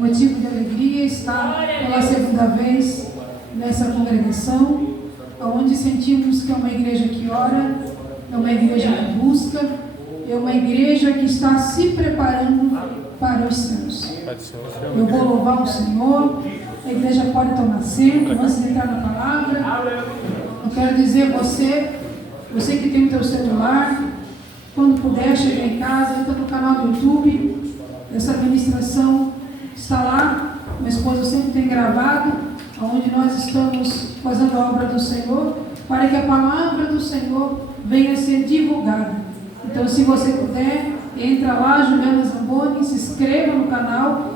Motivo de alegria estar pela segunda vez nessa congregação, onde sentimos que é uma igreja que ora, é uma igreja que busca, é uma igreja que está se preparando para os céus. Eu vou louvar o Senhor, a igreja pode tomar assento antes de entrar na palavra. Eu quero dizer a você que tem o teu celular, quando puder, chegar em casa, entra no canal do YouTube, essa ministração está lá, minha esposa sempre tem gravado, onde nós estamos fazendo a obra do Senhor, para que a palavra do Senhor venha a ser divulgada. Então, se você puder, entra lá, Juliana Zamboni, se inscreva no canal,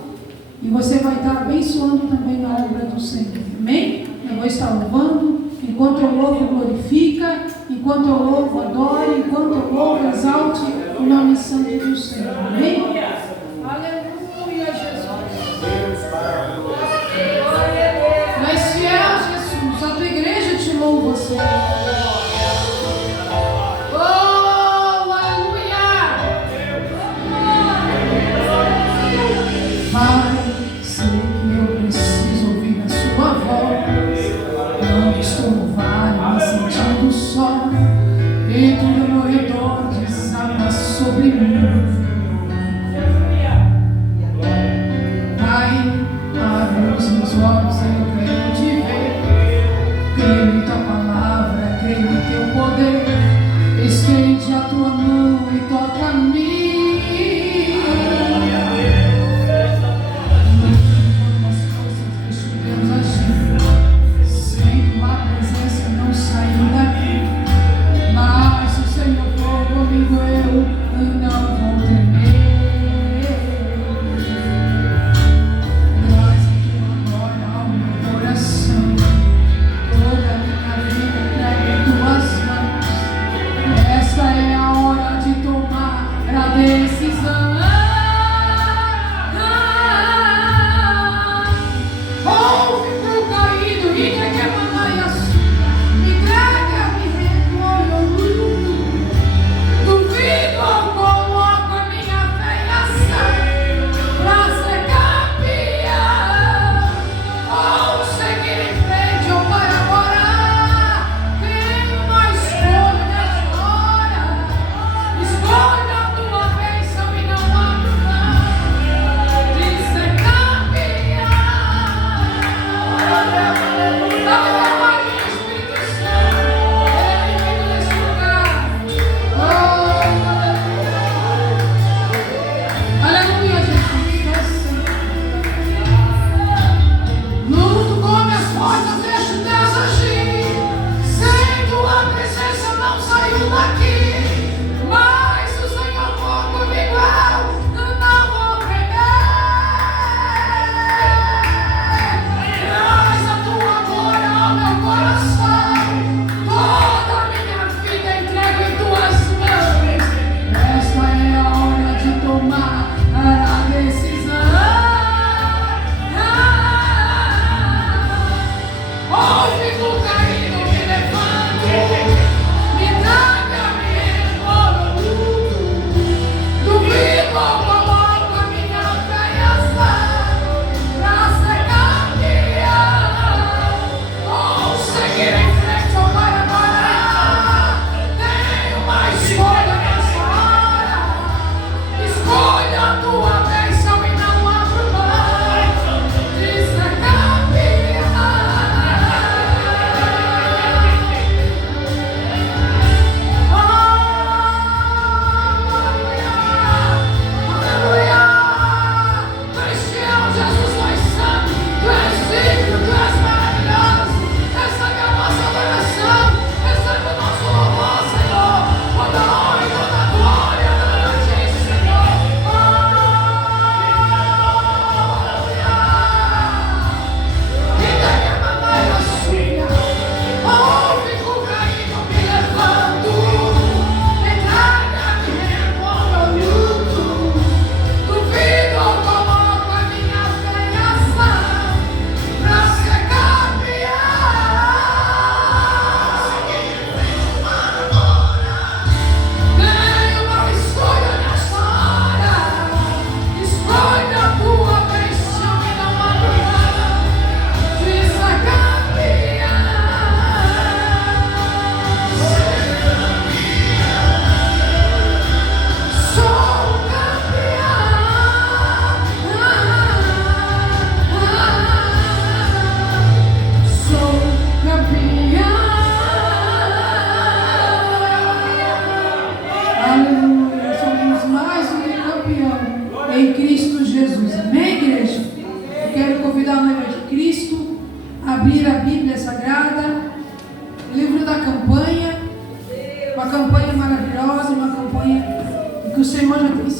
e você vai estar abençoando também a obra do Senhor. Amém? Eu vou estar louvando, enquanto eu louvo, glorifica, enquanto eu louvo, adore, enquanto eu louvo, exalte o nome santo do Senhor. Amém? Aleluia, Jesus. Tu és fiel, Jesus. A tua igreja te louva, Senhor. Oh, aleluia. Pai, sei que eu preciso ouvir a sua voz. Quando estou no vale, me sentindo só, e tudo ao meu redor desaba sobre mim. Abre os meus olhos, eu quero te ver. Creio em tua palavra, creio em teu poder. Estende a tua mão e toca-me. As coisas deixa Deus agir. Sem tua presença não saio daqui. Mas se o Senhor for comigo, eu não vou temer.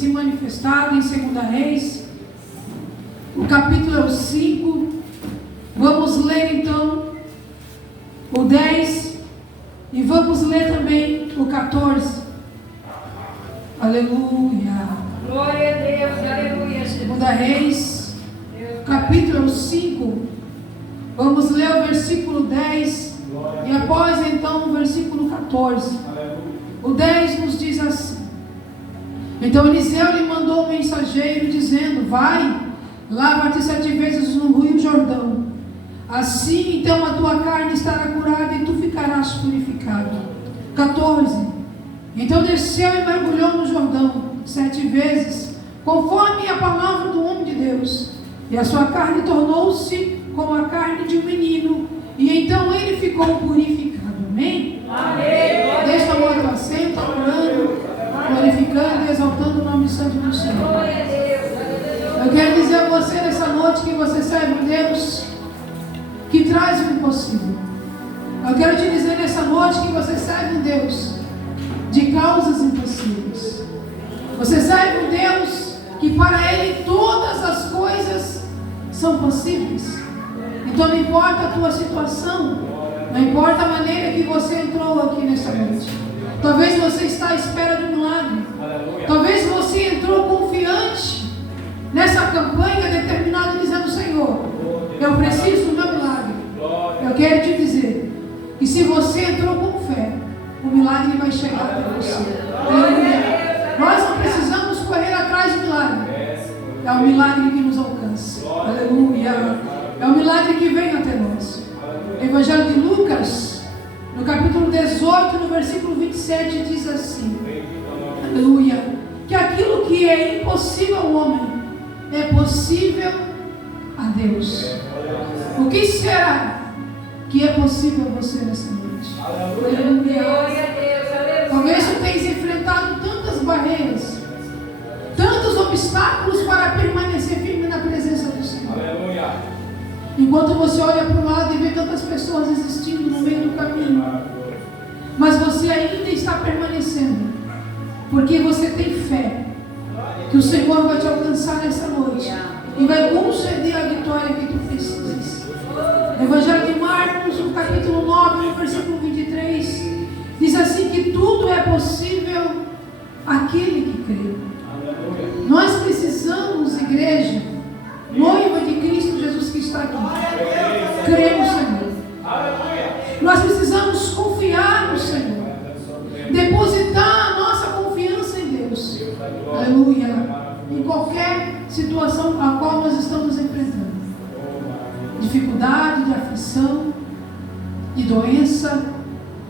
se manifestado em 2 Reis. O capítulo é o 5. Vamos ler então o 10 e vamos ler também o 14. Aleluia. Glória a Deus, aleluia. 2 Reis, capítulo é o 5. Vamos ler o versículo 10 e após então o versículo 14. O 10 nos diz assim: Então Eliseu lhe mandou um mensageiro dizendo: Vai, lava-te 7 vezes no rio Jordão. Assim então a tua carne estará curada e tu ficarás purificado. 14. Então desceu e mergulhou no Jordão 7 vezes, conforme a palavra do homem de Deus. E a sua carne tornou-se como a carne de um menino. E então ele ficou purificado. Amém? Amém. Deixa o outro assento, orando, glorificando e exaltando o nome santo do Senhor. Glória a Deus. Eu quero dizer a você nessa noite que você serve um Deus que traz o impossível. Eu quero te dizer nessa noite que você serve um Deus de causas impossíveis. Você serve um Deus que para Ele todas as coisas são possíveis. Então não importa a tua situação, não importa a maneira que você entrou aqui nessa noite. Talvez você está à espera de um milagre. Talvez você entrou confiante nessa campanha determinado dizendo: Senhor, eu preciso do meu milagre. Eu quero te dizer que se você entrou com fé, o milagre vai chegar até você. Aleluia. Nós não precisamos correr atrás do milagre. É o milagre que nos alcança. Aleluia. É o milagre que vem até nós. Evangelho de Lucas, no capítulo 18, no versículo 27, diz assim: aleluia, que aquilo que é impossível ao homem é possível a Deus. O que será que é possível a você nessa noite? Aleluia. Glória a Deus, aleluia. Talvez tu tenhas enfrentado tantas barreiras, tantos obstáculos para permanecer firme na presença do Senhor. Aleluia. Enquanto você olha para o lado e vê tantas pessoas existindo no meio do caminho, mas você ainda está permanecendo, porque você tem fé que o Senhor vai te alcançar nessa noite e vai conceder a vitória que tu precisas. Evangelho de Marcos, no capítulo 9, no versículo 23, diz assim: que tudo é possível àquele que crê. Nós precisamos, igreja, noiva de Cristo Jesus que está aqui, crer no Senhor. Nós precisamos confiar no Senhor, depositar a nossa confiança em Deus. Aleluia. Em qualquer situação a qual nós estamos enfrentando, dificuldade, de aflição, de doença,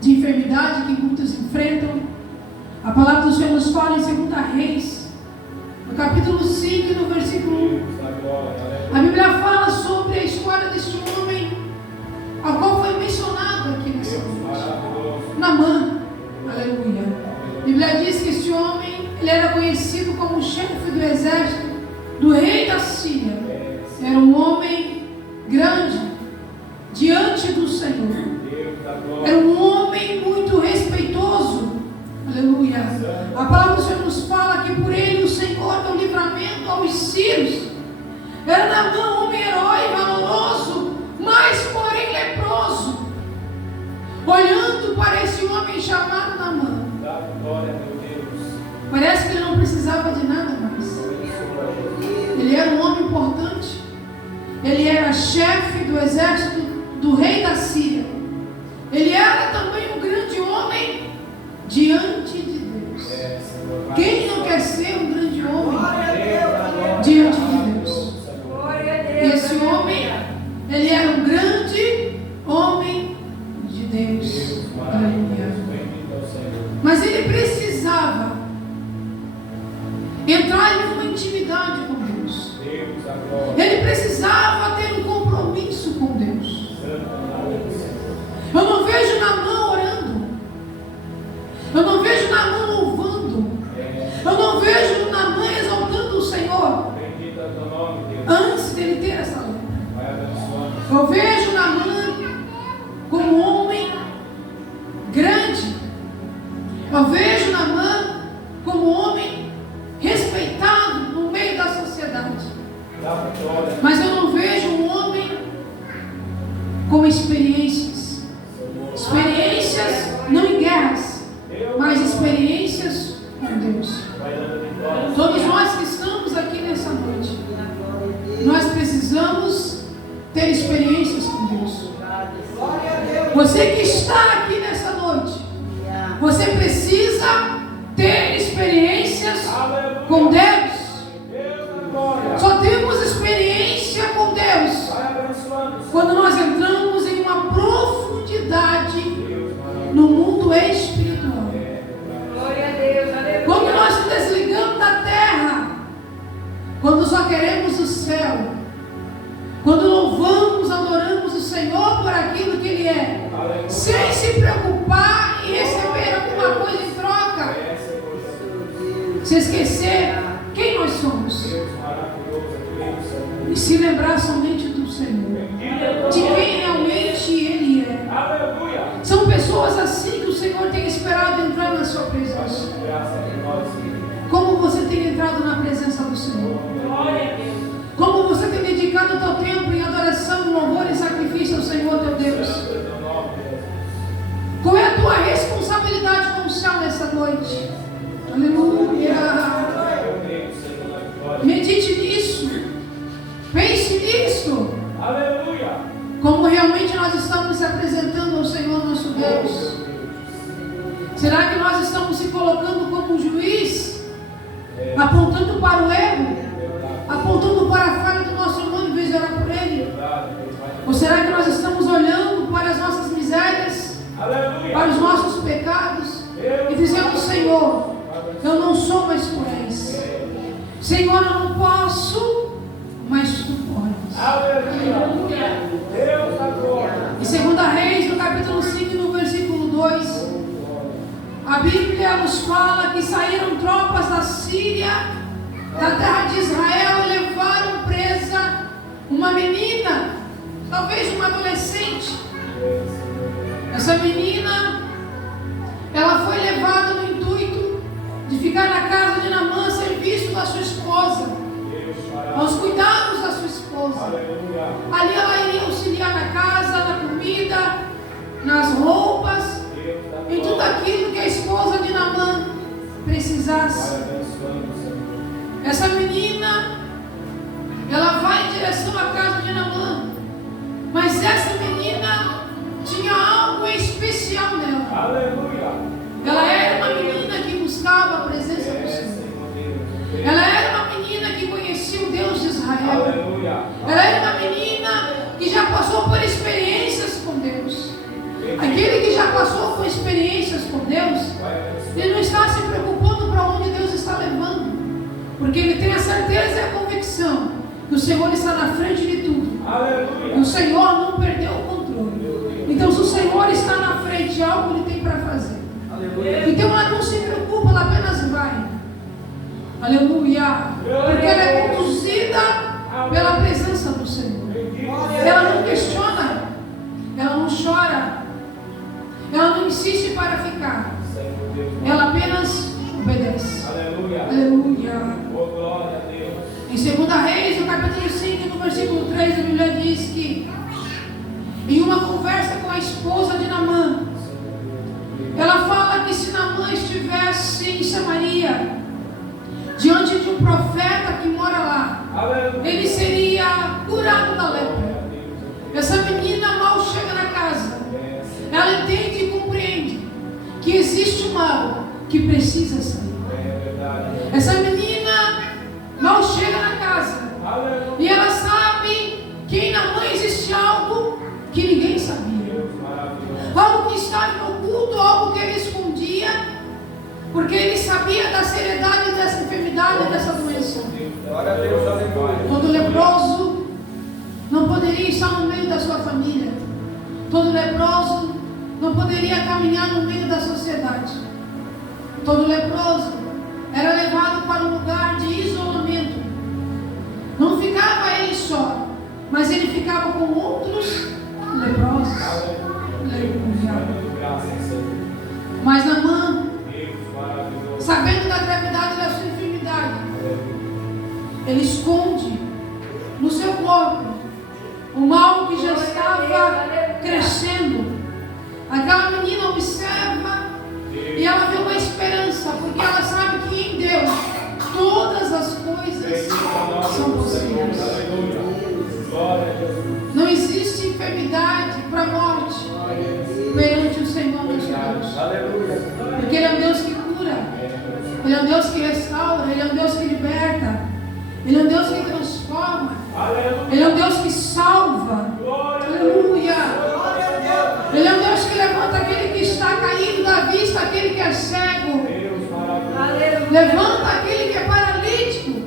de enfermidade que muitos enfrentam. A palavra do Senhor nos fala em 2 Reis, no capítulo 5, no versículo 1. A Bíblia fala sobre a história deste homem, a qual foi mencionado aqui nessa noite, Naamã. Aleluia. A Bíblia diz que este homem, ele era conhecido como chefe do exército do rei da Síria. Era um homem grande diante do Senhor. Era um homem muito respeitoso. Aleluia. A palavra do Senhor nos fala que por ele o Senhor deu livramento aos sírios. Era Naamã, homem herói, valoroso, mas porém leproso. Olhando para esse homem chamado Naamã, parece que ele não precisava de nada mais. Ele era um homem importante. Ele era chefe do exército do rei da Síria. Ele era também um grande homem diante de Deus. Quem não quer ser um grande homem diante de Deus? Esse homem, ele era um grande homem de Deus. Aleluia. Mas ele precisava entrar em uma intimidade com Deus. Ele precisava ter um compromisso com Deus. Eu não vejo Naamã orando. Eu não vejo Naamã louvando. Eu não vejo Naamã exaltando o Senhor antes dele ter essa lepra. Eu vejo Naamã como um homem grande. Eu vejo Naamã como um homem respeitado. com experiências. Experiências não em guerras, mas experiências com Deus. Todos nós que estamos aqui nessa noite, nós precisamos ter experiências com Deus. Você que está aqui nessa noite, você precisa ter experiências com Deus. Só temos experiência com Deus quando nós entramos em uma profundidade no mundo espiritual. Quando nós nos desligamos da terra, quando só queremos o céu, quando louvamos, adoramos o Senhor por aquilo que Ele é, sem se preocupar em receber alguma coisa em troca, se esquecer quem nós somos e se lembrar somente do Senhor, de quem realmente Ele é. São pessoas assim que o Senhor tem esperado entrar na sua presença. Como você tem entrado na presença do Senhor? Como você tem dedicado o teu tempo em adoração, louvor e sacrifício ao Senhor teu Deus? Qual é a tua responsabilidade com o céu nessa noite? Aleluia! Medite nisso. Pense nisso. Aleluia! Como realmente nós estamos se apresentando ao Senhor nosso Deus? Será que nós estamos se colocando como um juiz, apontando para o erro, apontando para a falha do nosso irmão em vez de orar por ele? Ou será que nós estamos olhando para as nossas misérias, para os nossos pecados e dizendo: Senhor, eu não sou, mas Tu és. Senhor, eu não posso, mas Tu podes. Aleluia! Deus da glória! Em 2 Reis, no capítulo 5, no versículo 2, a Bíblia nos fala que saíram tropas da Síria, da terra de Israel, e levaram presa uma menina, talvez uma adolescente. Essa menina, ela foi levada no intuito de ficar na casa de Naamã, serviço da sua esposa, aos cuidados da sua esposa. Ali ela iria auxiliar na casa, na comida, nas roupas, em tudo aquilo que a esposa de Naamã precisasse. Essa menina, ela vai em direção à casa de Naamã, mas essa menina tinha algo especial nela. Ela era uma menina que buscava a presença do Senhor. Ela era uma menina que conhecia o Deus de Israel. Ela era uma menina que já passou por experiências com Deus. Aquele que já passou por experiências com Deus, ele não está se preocupando para onde Deus está levando, porque ele tem a certeza e a convicção que o Senhor está na frente de tudo. E o Senhor não perdeu o controle. Então, se o Senhor está na frente de algo, Ele tem para fazer. Então ela não se preocupa, ela apenas vai. Aleluia! Porque ela é conduzida pela presença do Senhor. Ela não questiona, ela não chora, ela não insiste para ficar, ela apenas obedece. Aleluia! Em 2 Reis, no capítulo 5, no versículo 3, a Bíblia diz que em uma conversa com a esposa de Naamã, ela fala que se Naamã estivesse em Samaria, diante de um profeta que mora lá, ele seria curado da lepra. Essa menina mal chega na casa, ela entende e compreende que existe um mal que precisa sair. Essa menina mal chega na casa e ela sabe que em Naamã existe algo que ninguém sabia, algo que estava oculto, algo que ele escondia, porque ele sabia da seriedade dessa enfermidade, dessa doença. Todo leproso não poderia estar no meio da sua família. Todo leproso não poderia caminhar no meio da sociedade. Todo leproso era levado para um lugar de isolamento. Não ficava ele só, mas ele ficava com outros leprosos. Mas Naamã, sabendo da gravidade da sua enfermidade, ele esconde no seu corpo O mal que já estava crescendo. Aquela menina observa e ela vê uma esperança, porque ela sabe que em Deus todas as coisas são possíveis. Não existe enfermidade para a morte perante o Senhor nosso Deus. Porque Ele é um Deus que cura, Ele é um Deus que restaura, Ele é um Deus que liberta, Ele é um Deus que transforma, Ele é um Deus que salva. Aleluia! Ele é um Deus que levanta aquele que está caído da vista, aquele que é cego. Levanta aquele que é paralítico.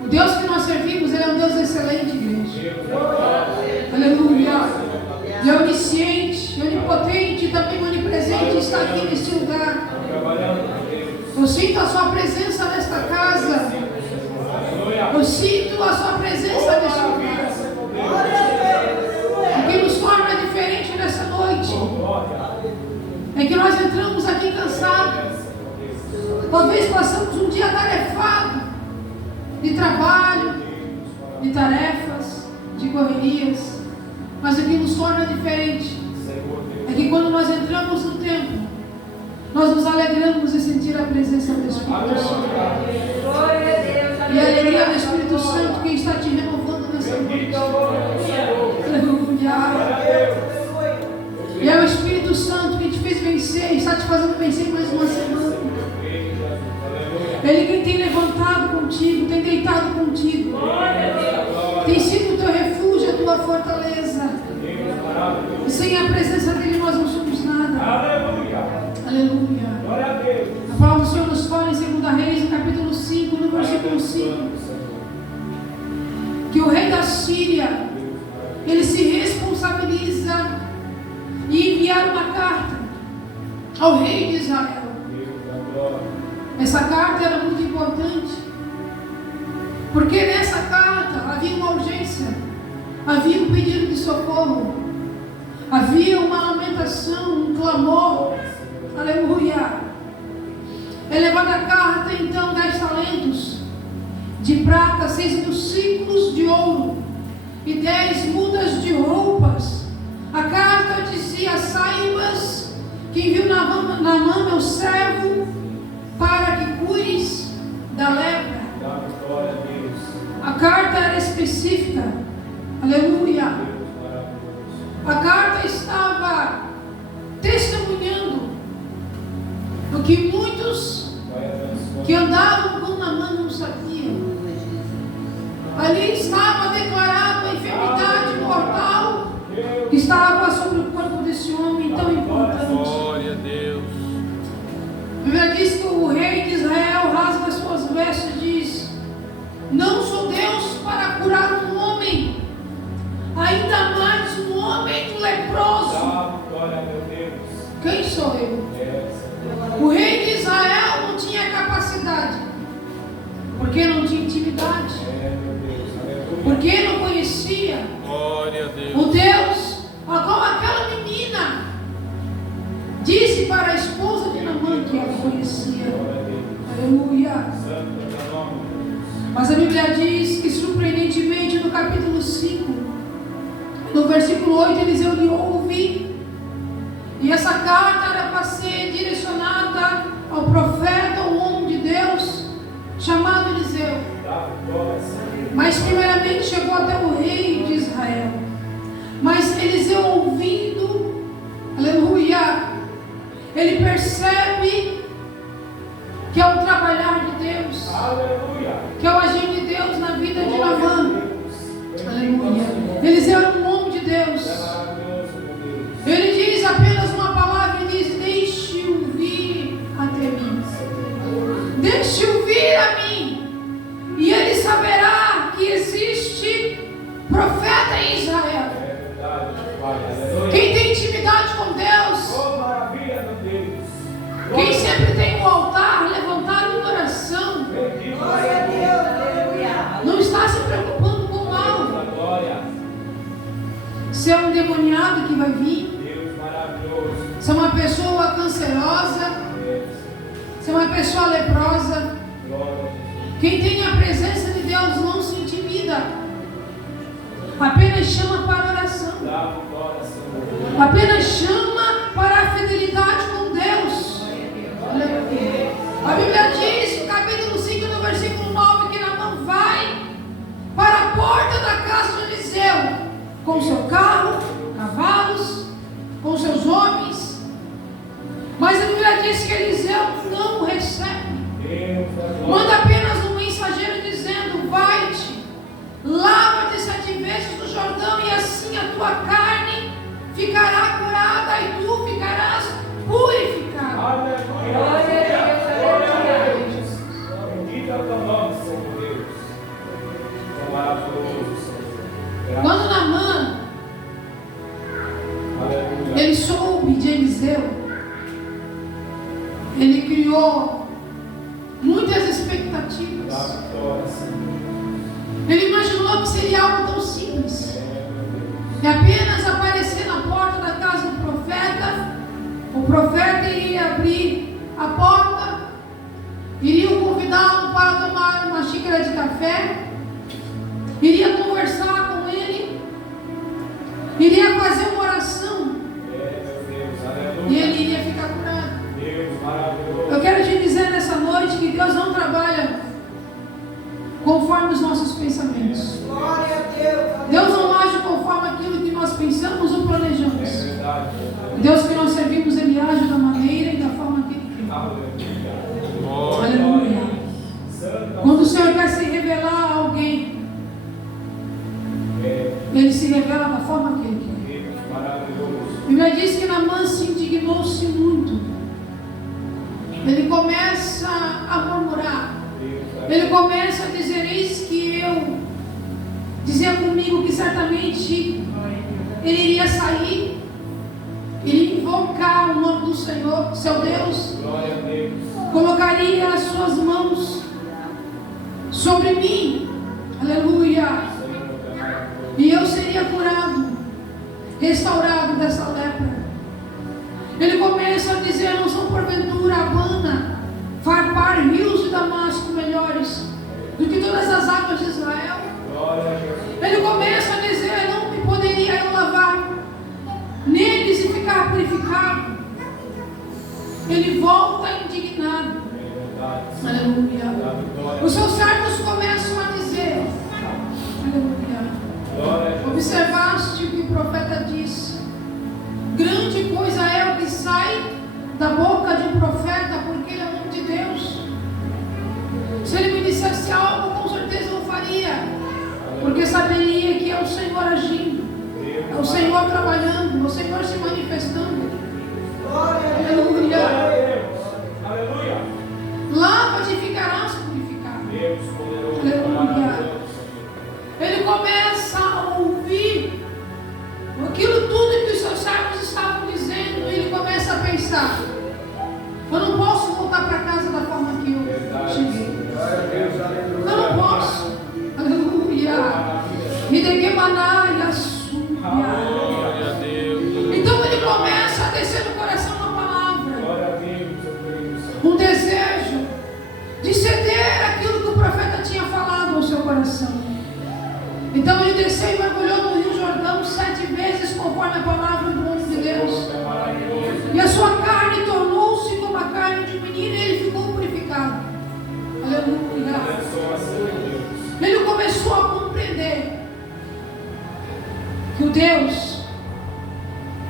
O Deus que nós servimos, Ele é um Deus excelente, igreja. Aleluia! E onisciente, onipotente e também onipresente está aqui neste lugar. Eu sinto a sua presença nesta casa. Eu sinto a sua presença neste lugar. O que nos torna diferente nessa noite é que nós entramos aqui cansados. Talvez passamos um dia atarefado de trabalho, de tarefas, de correrias. Mas o que nos torna diferente é que quando nós entramos no templo, nós nos alegramos em sentir a presença do Espírito Santo. E a alegria do Espírito Santo que está te renovando nessa noite. Aleluia. E é o Espírito Santo que te fez vencer, está te fazendo vencer mais uma semana. Ele quem tem levantado contigo, tem deitado contigo, tem sido o teu refúgio, a tua fortaleza. E sem a presença dele nós não somos nada. Aleluia. A palavra do Senhor nos fala em 2 Reis, no capítulo 5, no versículo 5, que o rei da Síria, ele se responsabiliza em enviar uma carta ao rei de Israel. Essa carta era muito importante, porque nessa carta havia uma urgência, havia um pedido de socorro, havia uma lamentação, um clamor. Aleluia. É levada a carta então 10 talentos de prata, 6 ciclos de ouro e 10 mudas de roupas. A carta dizia: saibas que enviou Naamã, meu servo, para que cures da lepra. A carta era específica. Aleluia. A carta estava testemunhando o que muitos que andavam com Naamã não sabiam. Ali estava declarado a enfermidade mortal que estava sobre o corpo desse homem tão importante. Glória a Deus. A Bíblia diz que o rei de Israel rasga suas vestes e diz: não sou Deus para curar um homem, ainda mais um homem leproso. Quem sou eu? O rei de Israel não tinha capacidade, porque não tinha intimidade, porque não conhecia o Deus a qual aquela menina disse para a esposa de Naamã que ela conhecia. Aleluia. Mas a Bíblia diz que, surpreendentemente, no capítulo 5, no versículo 8, Eliseu lhe ouve. E essa carta era para ser direcionada ao profeta, ao homem de Deus, chamado Eliseu. Mas primeiramente chegou até o rei de Israel. Mas Eliseu, ouvindo, aleluia, ele percebe que é o trabalhar de Deus, que é o agir de Deus na vida de Naamã. Aleluia. Eliseu era um homem de Deus. Ele diz apenas uma palavra e diz: deixe-o vir até mim. Deixe-o vir a mim. E ele saberá que existe profeta em Israel. Quem tem intimidade com Deus, quem sempre tem um altar levantado em oração, não está se preocupando com o mal. Se é um endemoniado que vai vir, se é uma pessoa cancerosa, se é uma pessoa leprosa, quem tem a presença de Deus não se intimida. Apenas chama para a oração. Apenas chama para a fidelidade com Deus. A Bíblia diz, no capítulo 5, no versículo 9, que Naamã vai para a porta da casa de Eliseu, com seu carro, cavalos, com seus homens. Mas a Bíblia diz que Eliseu não o recebe. Manda apenas um mensageiro dizendo: vai-te, lava-te 7 vezes no Jordão, e assim a tua carne ficará curada e tu ficarás purificado. Aleluia. Bendito é o teu nome, Senhor Deus. É maravilhoso, Senhor. Quando Naamã, ele soube de Eliseu, ele criou muitas expectativas. Ele imaginou que seria algo tão simples, e apenas aparecer na porta da casa do profeta. O profeta iria abrir a porta, iria convidá-lo para tomar uma xícara de café, iria conversar com ele, iria fazer uma oração, e ele iria ficar curado. Eu quero te dizer nessa noite que Deus não trabalha conforme os nossos pensamentos. Deus não age conforme aquilo que nós pensamos ou planejamos. Deus que nós servimos, Ele age da maneira e da forma que Ele quer. Aleluia. Quando o Senhor quer se revelar a alguém, Ele se revela da forma que Ele quer. A Bíblia diz que Naamã se indignou-se muito. Ele começa a murmurar. Ele começa a dizer: eis que eu dizia comigo que certamente ele iria sair, iria invocar o nome do Senhor, seu Deus, colocaria as suas mãos sobre mim, aleluia, e eu seria curado, restaurado dessa lepra. Ele começa a dizer: não são porventura Abana, Farpar, rios de Damasco melhores do que todas as águas de Israel? Ele começa a dizer: não me poderia eu lavar neles e ficar purificado? Ele volta indignado. Aleluia. Os seus servos começam a dizer: aleluia. Observaste o que o profeta disse: grande coisa é o que sai da boca de um profeta, porque ele é homem de Deus. Se ele me dissesse algo, com certeza eu faria, porque saberia que é o Senhor agindo, é o Senhor trabalhando, é o Senhor se manifestando. Aleluia. Lava-te e ficarás purificado. Aleluia. Ele começa a ouvir aquilo tudo que os seus servos estavam dizendo, e ele começa a pensar: eu não posso voltar para casa da forma que eu cheguei. Eu não posso. Aleluia. Me dê maná e assumia. Então ele começa a descer no coração uma palavra, um desejo de ceder aquilo que o profeta tinha falado ao seu coração. Então ele desceu e mergulhou no Rio Jordão 7 vezes, conforme a palavra do homem de Deus. E a sua carne tornou-se como a carne de menino, e ele ficou purificado. Aleluia. Ele começou a compreender que o Deus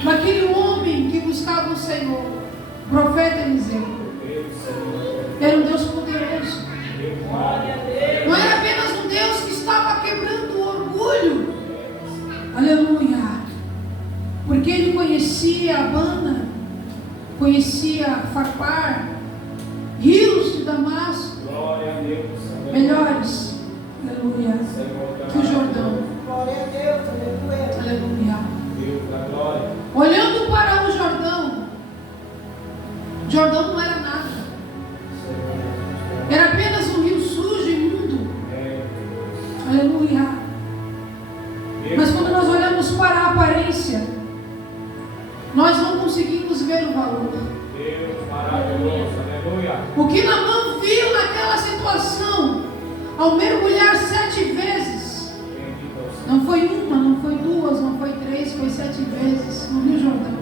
daquele homem que buscava o Senhor, o profeta Eliseu, era um Deus poderoso. Não era apenas um Deus que estava quebrando o orgulho. Aleluia. Porque ele conhecia Abana, conhecia Farpar, rios de Damasco melhores, aleluia, que o Jordão. Aleluia. Olhando para o Jordão não era nada, era apenas um rio sujo e imundo. Aleluia. Mas quando nós olhamos para a aparência, nós não conseguimos ver o valor. O que Naamã viu naquela situação, ao mergulhar 7 vezes, Não foi uma, não foi duas, não foi três, foi 7 vezes no Rio Jordão.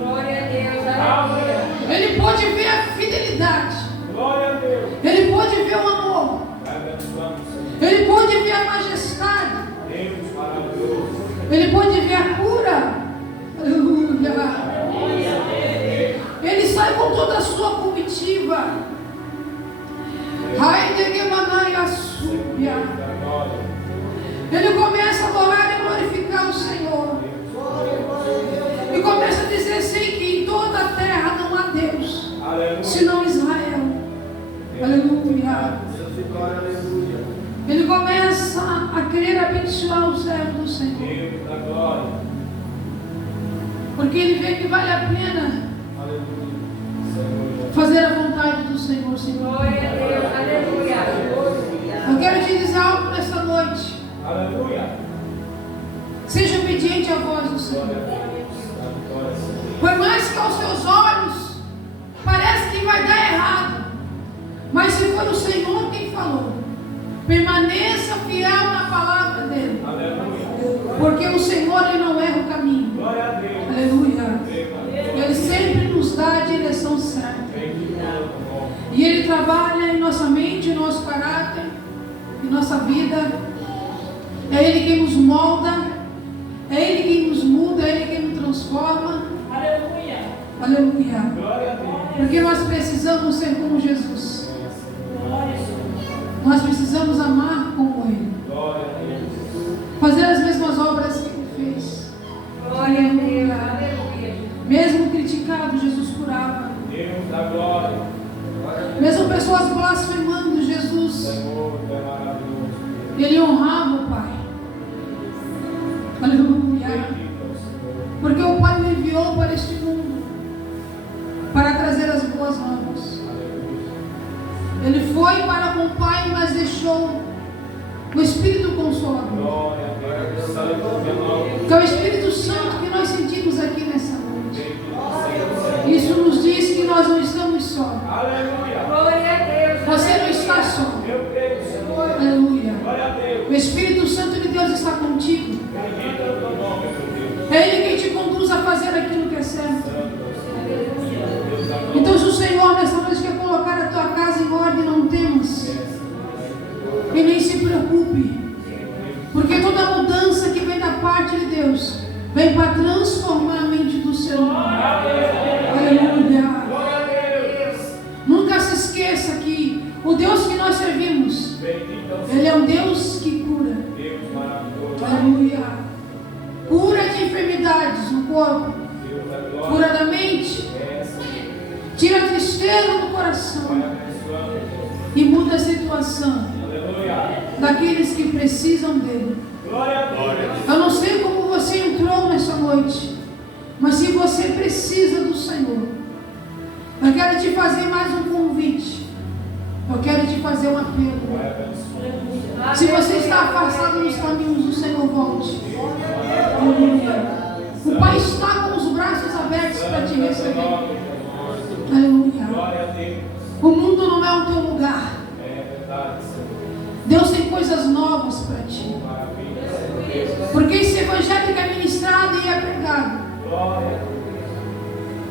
Glória a Deus, aleluia. Ele pôde ver a fidelidade. Glória a Deus. Ele pôde ver o amor. Abençoamos, Senhor. Ele pôde ver a majestade. Deus maravilhoso. Ele pôde ver a cura. Aleluia. Ele sai com toda a sua comitiva. Ai de Gemanaia Súbia. Ele começa a adorar e glorificar o Senhor. E começa a dizer assim que em toda a terra não há Deus, senão Israel. Aleluia. Ele começa a querer abençoar o servo do Senhor. Porque ele vê que vale a pena fazer a vontade do Senhor, Senhor. Glória a Deus, aleluia. Eu quero te dizer algo nessa noite. Aleluia. Seja obediente à voz do Senhor. Por mais que aos seus olhos pareça que vai dar errado, mas se for o Senhor quem falou, permaneça fiel na palavra dele. Aleluia. Porque o Senhor ele não erra o caminho. Glória a Deus. Aleluia. Ele sempre nos dá a direção certa. E Ele trabalha em nossa mente, em nosso caráter, em nossa vida. É Ele quem nos molda, é Ele quem nos muda, é Ele quem nos transforma. Aleluia. Aleluia. Glória a Deus. Porque nós precisamos ser como Jesus. Glória a Deus. Nós precisamos amar como Ele. Glória a Deus. Fazer as mesmas obras que Ele fez. Glória a Deus, aleluia. Mesmo criticado, Jesus curava. Deus da glória. Mesmo pessoas blasfemando Jesus, Senhor, é maravilhoso. Ele honrava o Pai. Aleluia. Bendito é o Senhor. Porque o Pai o enviou para este mundo para trazer as boas novas. Aleluia. Ele foi para com o Pai, mas deixou o Espírito Consolador, Glória a Deus. Santo, que é o Espírito Santo que nós sentimos aqui nessa noite. Senhor. Isso nos diz que nós não estamos só. Aleluia. Glória a Deus. Você não está só. Eu creio, Senhor. Aleluia. Glória a Deus. O Espírito Santo de Deus está contigo. Bendito é o teu nome, meu Deus. É Ele quem te conduz a fazer aquilo que é certo. Santo é o Senhor. Deus da glória. Então, se o Senhor nessa noite quer colocar a tua casa em ordem, não temas. E nem se preocupe. Porque toda mudança que vem da parte de Deus vem para transformar a mente do ser humano. Aleluia. Glória a Deus. Nunca se esqueça que o Deus que nós servimos, Bendito é o Senhor. Ele é um Deus que cura. Deus maravilhoso. Aleluia. Cura de enfermidades no corpo, Deus da cura glória. da mente, É, Senhor. tira a tristeza do coração Vai abençoando, Deus. e muda a situação Aleluia. daqueles que precisam dele. Glória a Deus. Eu não sei como você entrou nessa noite, mas se você precisa do Senhor, eu quero te fazer mais um convite. Eu quero te fazer um apelo. Vai abençoando. Se você está afastado dos caminhos do Senhor, volte. Aleluia. O Pai está com os braços abertos para te receber. Aleluia. Glória a Deus. O mundo não é o teu lugar. É verdade, Senhor. Deus tem coisas novas para ti. Maravilha, Senhor Deus. Porque esse evangelho que é ministrado e é pregado Glória a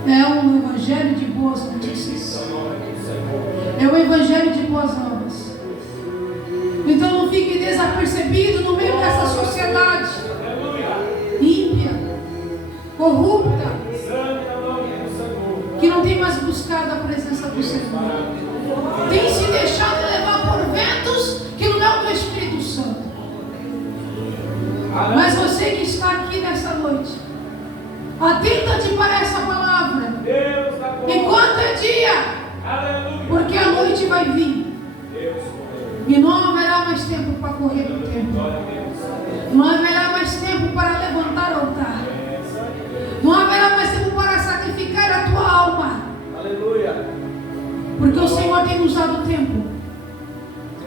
Deus. é um evangelho de boas Bendito notícias. é o nome do Senhor. É um evangelho de boas novas. Então não fique desapercebido no meio dessa sociedade Aleluia. ímpia, corrupta, Santo é o nome do Senhor. que não tem mais buscado a presença do Senhor. Maravilhoso. Tem se deixado levar por ventos que não é o teu Espírito Santo. Mas você que está aqui nessa noite, atenta-te para essa palavra, Deus da glória. enquanto é dia, Aleluia. porque a noite vai vir Deus poderoso. e não haverá mais tempo para correr do tempo. Glória a Deus. Não haverá mais tempo para levantar altar. É, Senhor. Não haverá mais tempo para sacrificar a tua alma. Aleluia. Porque o Senhor tem nos dado tempo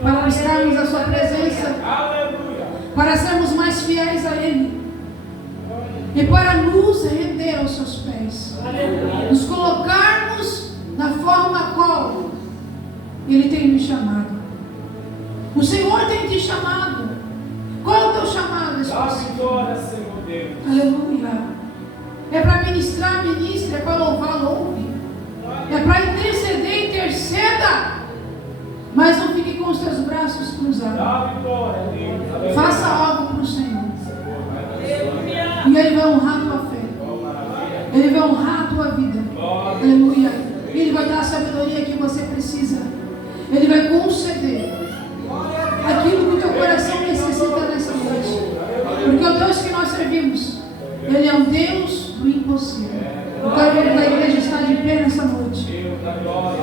para buscarmos a sua presença, Aleluia. para sermos mais fiéis a Ele e para nos render aos seus pés, nos colocarmos na forma a qual Ele tem nos chamado. O Senhor tem te chamado. Qual é o teu chamado, Espírito pessoas. vitória, Senhor Deus. Aleluia. É para ministrar, ministra. É para louvar, louve. É para interceder, interceda. Mas não fique com os seus braços cruzados. Dá vitória, Deus. Aleluia. Faça algo para o Senhor. Aleluia. E Ele vai honrar a tua fé. Oh, maravilha. Ele vai honrar a tua vida. Glória. Aleluia. Ele vai dar a sabedoria que você precisa. Ele vai conceder aquilo que o teu coração necessita nessa noite. Porque o Deus que nós servimos, Ele é um Deus do impossível. Eu quero ver que a igreja está de pé nessa noite. Deus da glória.